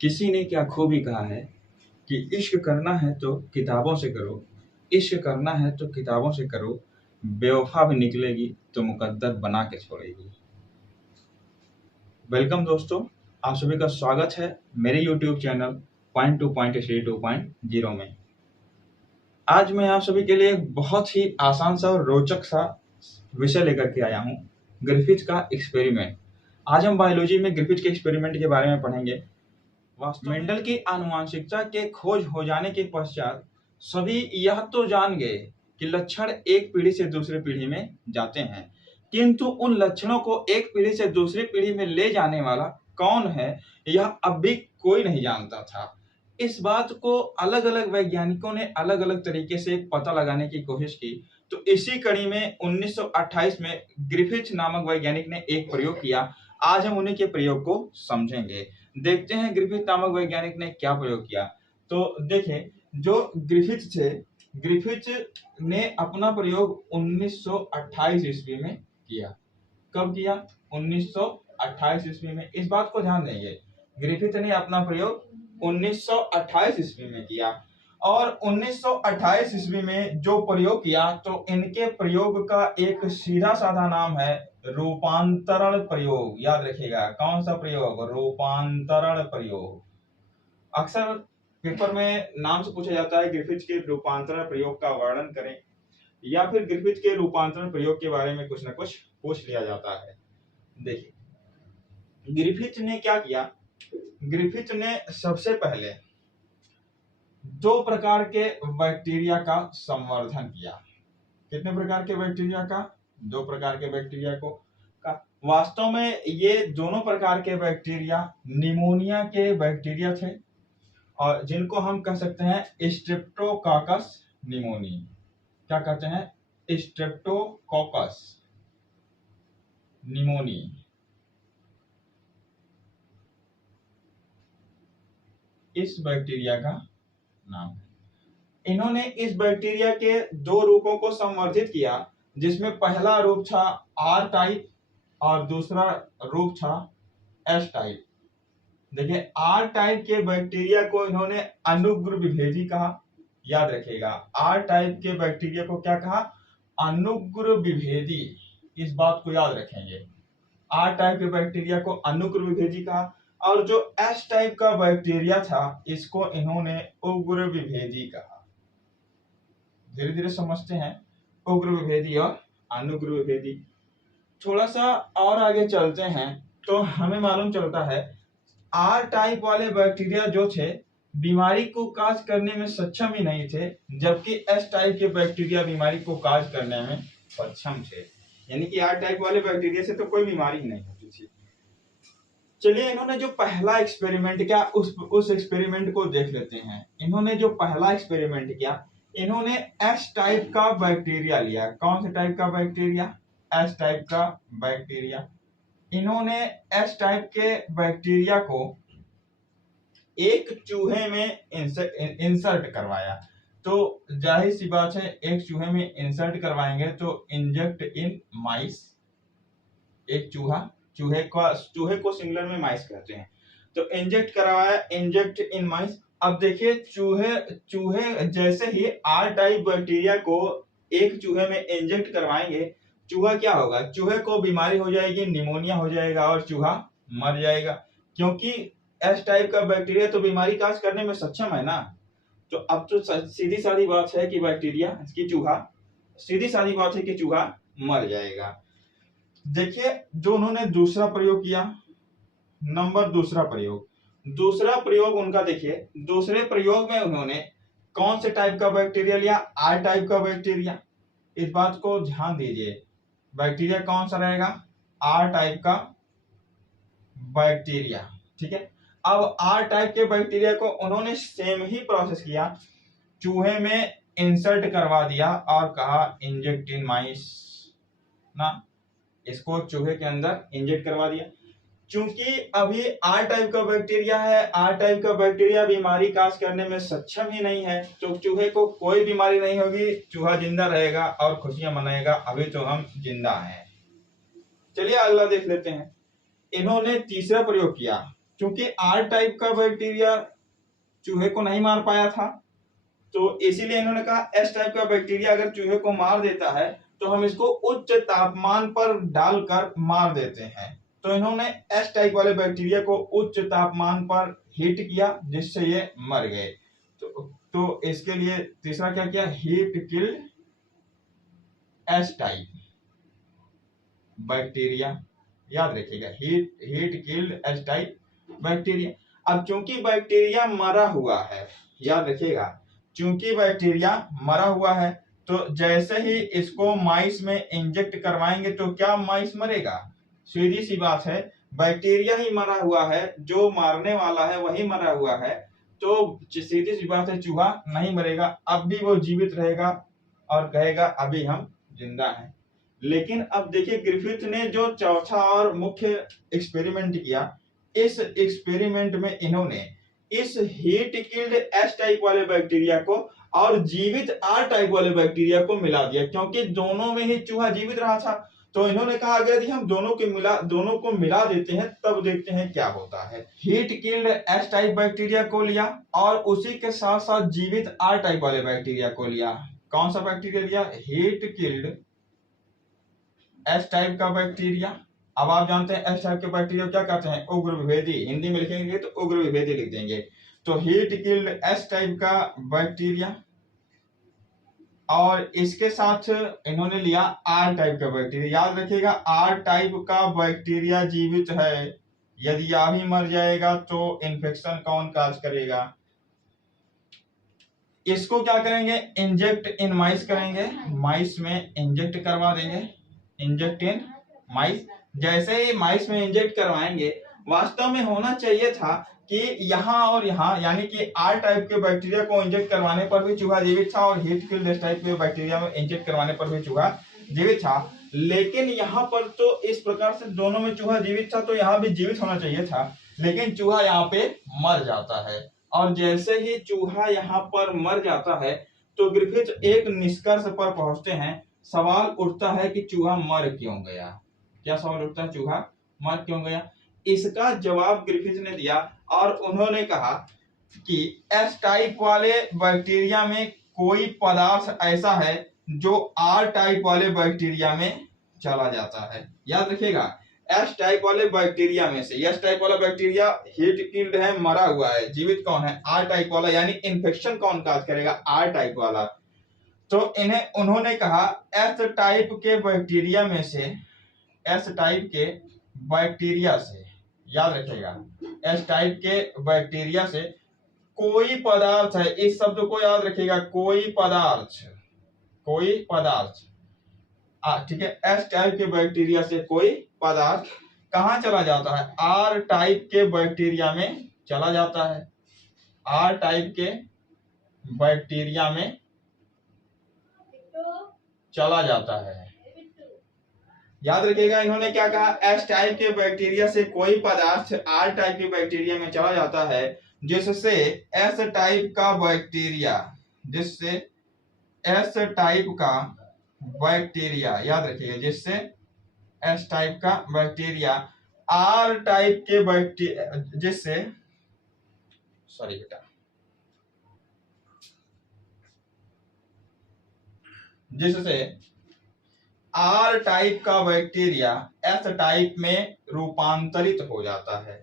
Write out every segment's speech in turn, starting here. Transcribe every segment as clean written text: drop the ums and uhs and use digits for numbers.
किसी ने क्या खूबी कहा है कि इश्क करना है तो किताबों से करो, इश्क करना है तो किताबों से करो, बेवफा भी निकलेगी तो मुकद्दर बना के छोड़ेगी। वेलकम दोस्तों, आप सभी का स्वागत है मेरे YouTube channel point two point study 2.0 में। आज मैं आप सभी के लिए एक बहुत ही आसान सा और रोचक सा विषय लेकर के आया हूँ, ग्रिफिथ का एक्सपेरिमेंट। आज हम बायोलॉजी में ग्रिफिथ के एक्सपेरिमेंट के बारे में पढ़ेंगे। मेंडल की आनुवंशिकता के खोज हो जाने के पश्चात सभी यह तो जान गए कि लक्षण एक पीढ़ी से दूसरी पीढ़ी में जाते हैं, किंतु उन लक्षणों को एक पीढ़ी से दूसरी पीढ़ी में ले जाने वाला कौन है, यह अब भी कोई नहीं जानता था। इस बात को अलग अलग वैज्ञानिकों ने अलग अलग तरीके से पता लगाने की कोशिश की। तो इसी कड़ी में 1928 में ग्रिफिथ नामक वैज्ञानिक ने एक प्रयोग किया। आज हम उन्हीं के प्रयोग को समझेंगे। देखते हैं ग्रिफिथ नामक वैज्ञानिक ने क्या प्रयोग किया। तो देखें, जो ग्रिफिथ थे, ग्रिफिथ ने अपना प्रयोग 1928 ईस्वी में किया। कब किया? 1928 ईस्वी में। इस बात को ध्यान देंगे, ग्रिफिथ ने अपना प्रयोग 1928 ईस्वी में किया। और 1928 ईस्वी में जो प्रयोग किया, तो इनके प्रयोग का एक सीधा साधा नाम है रूपांतरण प्रयोग। याद रखिएगा, कौन सा प्रयोग? रूपांतरण प्रयोग। अक्सर पेपर में नाम से पूछा जाता है ग्रिफिथ के रूपांतरण प्रयोग का वर्णन करें, या फिर ग्रिफिथ के रूपांतरण प्रयोग के बारे में कुछ न कुछ पूछ लिया जाता है। देखिए, ग्रिफिथ ने क्या किया? ग्रिफिथ ने सबसे पहले 2 प्रकार के बैक्टीरिया का संवर्धन किया। कितने प्रकार के बैक्टीरिया का? 2 प्रकार के बैक्टीरिया को का। वास्तव में ये दोनों प्रकार के बैक्टीरिया निमोनिया के बैक्टीरिया थे, और जिनको हम कह सकते हैं स्ट्रेप्टोकाकस निमोनी। क्या कहते हैं? Streptococcus pneumoniae. इस बैक्टीरिया का नाम है। इन्होंने इस बैक्टीरिया के 2 रूपों को संवर्धित किया, जिसमें पहला रूप था आर टाइप और दूसरा रूप था एस टाइप। देखिए, आर टाइप के बैक्टीरिया को इन्होंने अनुग्र विभेदी कहा। याद रखिएगा, आर टाइप के बैक्टीरिया को क्या कहा? अनुग्र विभेदी। इस बात को याद रखेंगे, आर टाइप के बैक्टीरिया को अनुग्र विभेदी कहा। और जो एस टाइप का बैक्टीरिया था, इसको इन्होंने उग्र विभेदी कहा। धीरे धीरे समझते हैं उग्र विभेदी और अनुग्र विभेदी। थोड़ा सा और आगे चलते हैं तो हमें मालूम चलता है आर टाइप वाले बैक्टीरिया जो थे, बीमारी को काज करने में सक्षम ही नहीं थे, जबकि एस टाइप के बैक्टीरिया बीमारी को काज करने में सक्षम थे। यानी कि आर टाइप वाले बैक्टीरिया से तो कोई बीमारी ही नहीं होती थी। चलिए, इन्होंने जो पहला एक्सपेरिमेंट किया, उस एक्सपेरिमेंट को देख लेते हैं। इन्होंने जो पहला एक्सपेरिमेंट किया, इन्होंने एस टाइप का बैक्टीरिया लिया। कौन से टाइप का बैक्टीरिया? एस टाइप का बैक्टीरिया। इन्होंने एस टाइप के बैक्टीरिया को एक चूहे में इंसर्ट करवाया। तो जाहिर सी बात है, एक चूहे में इंसर्ट करवाएंगे तो इंजेक्ट इन माइस। एक चूहे को सिंगुलर में माइस कहते हैं। तो इंजेक्ट करवाया, इंजेक्ट इन माइस। अब देखिए, चूहे जैसे ही आर टाइप बैक्टीरिया को एक चूहे में इंजेक्ट करवाएंगे, चूहा क्या होगा? चूहे को बीमारी हो जाएगी, निमोनिया हो जाएगा और चूहा मर जाएगा, क्योंकि एस टाइप का बैक्टीरिया तो बीमारी काज करने में सक्षम है ना। तो अब तो सीधी सादी बात है कि बैक्टीरिया की चूहा सीधी सादी बात है कि चूहा मर जाएगा। देखिए, जो उन्होंने दूसरा प्रयोग किया, दूसरा प्रयोग उनका, देखिए दूसरे प्रयोग में उन्होंने कौन से टाइप का बैक्टीरिया लिया? आर टाइप का बैक्टीरिया। इस बात को ध्यान दीजिए, बैक्टीरिया कौन सा रहेगा? आर टाइप का बैक्टीरिया। ठीक है। अब आर टाइप के बैक्टीरिया को उन्होंने सेम ही प्रोसेस किया, चूहे में इंसर्ट करवा दिया और कहा इंजेक्ट इन माइस ना। इसको चूहे के अंदर इंजेक्ट करवा दिया। चूंकि अभी आर टाइप का बैक्टीरिया है, आर टाइप का बैक्टीरिया बीमारी काज करने में सक्षम ही नहीं है, तो चूहे को कोई बीमारी नहीं होगी, चूहा जिंदा रहेगा और खुशियां मनाएगा। अभी तो हम जिंदा हैं। चलिए अगला देख लेते हैं। इन्होंने तीसरा प्रयोग किया। क्योंकि आर टाइप का बैक्टीरिया चूहे को नहीं मार पाया था, तो इसीलिए इन्होंने कहा एस टाइप का बैक्टीरिया अगर चूहे को मार देता है तो हम इसको उच्च तापमान पर डालकर मार देते हैं। तो इन्होंने एस टाइप वाले बैक्टीरिया को उच्च तापमान पर हीट किया जिससे ये मर गए। तो इसके लिए तीसरा क्या किया, heat killed S type bacteria. याद रखिएगा, heat killed S type bacteria. अब चूंकि बैक्टीरिया मरा हुआ है, याद रखिएगा, चूंकि बैक्टीरिया मरा हुआ है तो जैसे ही इसको माइस में इंजेक्ट करवाएंगे तो क्या माइस मरेगा? सीधी सी बात है, बैक्टीरिया ही मरा हुआ है, जो मारने वाला है वही मरा हुआ है, तो सीधी सी बात है चूहा नहीं मरेगा, अब भी वो जीवित रहेगा और कहेगा अभी हम जिंदा हैं। लेकिन अब देखिए ग्रिफिथ ने जो चौथा और मुख्य एक्सपेरिमेंट किया, इस एक्सपेरिमेंट में इन्होंने इस हीट किल्ड एस टाइप वाले बैक्टीरिया को और जीवित आर टाइप वाले बैक्टीरिया को मिला दिया, क्योंकि दोनों में ही चूहा जीवित रहा था। तो इन्होंने कहा अगर हम दोनों को मिला देते हैं तब देखते हैं क्या होता है। Heat killed S type bacteria को लिया और उसी के साथ साथ जीवित आर टाइप वाले बैक्टीरिया को लिया। कौन सा बैक्टीरिया लिया? हीट किल्ड एस टाइप का बैक्टीरिया। अब आप जानते हैं एस टाइप के बैक्टीरिया क्या कहते हैं? उग्र विभेदी। हिंदी में लिखेंगे तो उग्र विभेदी लिख देंगे। तो हीट किल्ड एस टाइप का बैक्टीरिया और इसके साथ इन्होंने लिया आर टाइप का बैक्टीरिया। याद रखिएगा, आर टाइप का बैक्टीरिया जीवित है, यदि आ भी मर जाएगा तो इन्फेक्शन कौन काज करेगा? इसको क्या करेंगे? इंजेक्ट इन माइस करेंगे, माइस में इंजेक्ट करवा देंगे, इंजेक्ट इन माइस। जैसे ही माइस में इंजेक्ट करवाएंगे, वास्तव में होना चाहिए था कि यहाँ और यहाँ, यानी कि आर टाइप के बैक्टीरिया को इंजेक्ट करवाने पर भी चूहा जीवित था और हीट किल्ड एस टाइप के बैक्टीरिया में इंजेक्ट करवाने पर भी चूहा जीवित था। लेकिन यहाँ पर तो इस प्रकार से दोनों में चूहा जीवित था, तो यहाँ भी जीवित होना चाहिए था, लेकिन चूहा यहाँ पे मर जाता है। और जैसे ही चूहा यहाँ पर मर जाता है तो ग्रिफिथ एक निष्कर्ष पर पहुंचते हैं। सवाल उठता है कि चूहा मर क्यों गया? क्या सवाल उठता है? चूहा मर क्यों गया? इसका जवाब ग्रिफिथ ने दिया और उन्होंने कहा कि एस टाइप वाले बैक्टीरिया में कोई पदार्थ ऐसा है जो आर टाइप वाले बैक्टीरिया में चला जाता है। याद रखिएगा, एस टाइप वाले बैक्टीरिया में से, एस टाइप वाला बैक्टीरिया हीट किल्ड है, मरा हुआ है, जीवित कौन है? आर टाइप वाला, यानी इन्फेक्शन कौन काज करेगा? आर टाइप वाला। तो उन्होंने कहा एस टाइप के बैक्टीरिया में से, एस टाइप के बैक्टीरिया से, याद रखिएगा, एस टाइप के बैक्टीरिया से कोई पदार्थ है, इस शब्द को याद रखिएगा, कोई पदार्थ, कोई पदार्थ, ठीक है, एस टाइप के बैक्टीरिया से कोई पदार्थ कहां चला जाता है? आर टाइप के बैक्टीरिया में चला जाता है, आर टाइप के बैक्टीरिया में चला जाता है। याद रखिएगा, इन्होंने क्या कहा? एस टाइप के बैक्टीरिया से कोई पदार्थ आर टाइप के बैक्टीरिया में चला जाता है, जिससे एस टाइप का बैक्टीरिया, जिससे एस टाइप का बैक्टीरिया, याद रखिएगा, जिससे एस टाइप का बैक्टीरिया आर टाइप के बैक्टीरिया, जिससे, सॉरी बेटा, जिससे आर टाइप का बैक्टीरिया एस टाइप में रूपांतरित हो जाता है,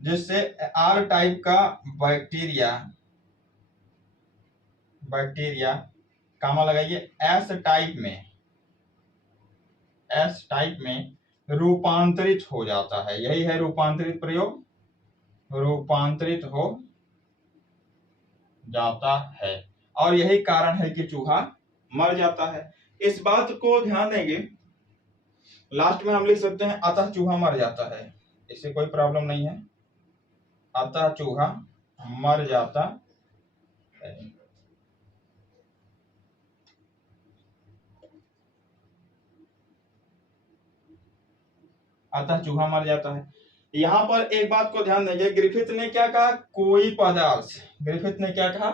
जिससे आर टाइप का बैक्टीरिया, कामा लगाइए, एस टाइप में रूपांतरित हो जाता है। यही है रूपांतरित प्रयोग, रूपांतरित हो जाता है, और यही कारण है कि चूहा मर जाता है। इस बात को ध्यान देंगे, लास्ट में हम लिख सकते हैं अतः चूहा मर जाता है, इससे कोई प्रॉब्लम नहीं है, अतः चूहा मर जाता है। अतः चूहा मर जाता है। यहां पर एक बात को ध्यान देंगे, ग्रिफिथ ने क्या कहा? कोई पदार्थ। ग्रिफिथ ने क्या कहा?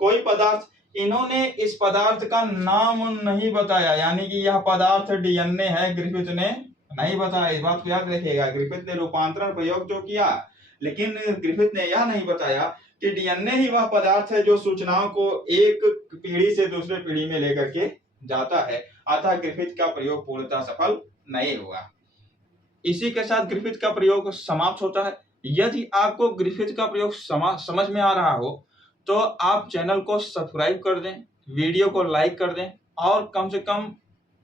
कोई पदार्थ। इन्होंने इस पदार्थ का नाम नहीं बताया, यानी कि यह पदार्थ डीएनए है, ग्रिफिथ ने नहीं बताया। इस बात को याद रखिएगा, ग्रिफिथ ने रूपांतरण प्रयोग जो किया लेकिन ग्रिफिथ ने यह नहीं बताया कि डीएनए ही वह पदार्थ है जो सूचनाओं को एक पीढ़ी से दूसरे पीढ़ी में लेकर के जाता है, अतः ग्रिफिथ का प्रयोग पूर्णतः सफल नहीं हुआ। इसी के साथ ग्रिफिथ का प्रयोग समाप्त होता है। यदि आपको ग्रिफिथ का प्रयोग समझ में आ रहा हो तो आप चैनल को सब्सक्राइब कर दें, वीडियो को लाइक कर दें और कम से कम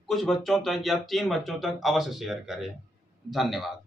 कुछ बच्चों तक या 3 बच्चों तक अवश्य शेयर करें। धन्यवाद।